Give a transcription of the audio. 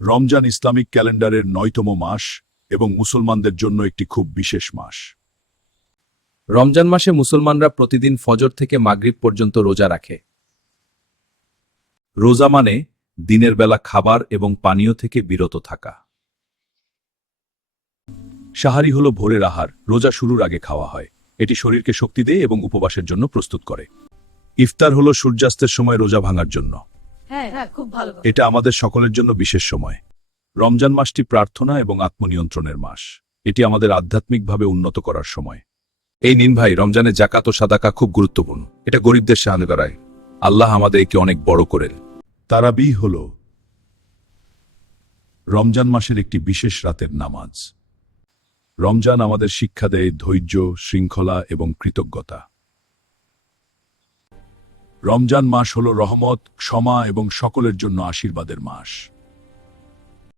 Ramzan Islamic ক্যালেন্ডারের ৯তম মাস এবং মুসলমানদের জন্য একটি খুব বিশেষ মাস। রমজান মাসে মুসলমানরা প্রতিদিন ফজর থেকে মাগরিব পর্যন্ত রোজা রাখে। রোজা মানে দিনের বেলা খাবার এবং পানীয় থেকে বিরত থাকা। সাহারি হল ভোরের আহার, রোজা শুরুর আগে খাওয়া হয়। এটি শরীরকে শক্তি দেয় এবং উপবাসের জন্য প্রস্তুত করে। ইফতার হল সূর্যাস্তের সময় রোজা ভাঙার জন্য। খুব ভালো। এটা আমাদের সকলের জন্য বিশেষ সময়। রমজান মাসটি প্রার্থনা এবং আত্মনিয়ন্ত্রণের মাস। এটি আমাদের আধ্যাত্মিকভাবে উন্নত করার সময়। এই নিন ভাই, রমজানে জাকাত ও সাদাকা খুব গুরুত্বপূর্ণ। এটা গরিবদের সাহায্য করায়। আল্লাহ আমাদের একে অনেক বড় করেন। তারাবি হল রমজান মাসের একটি বিশেষ রাতের নামাজ। রমজান আমাদের শিক্ষা দেয় ধৈর্য, শৃঙ্খলা এবং কৃতজ্ঞতা। রমজান মাস হল রহমত, ক্ষমা এবং সকলের জন্য আশীর্বাদের মাস।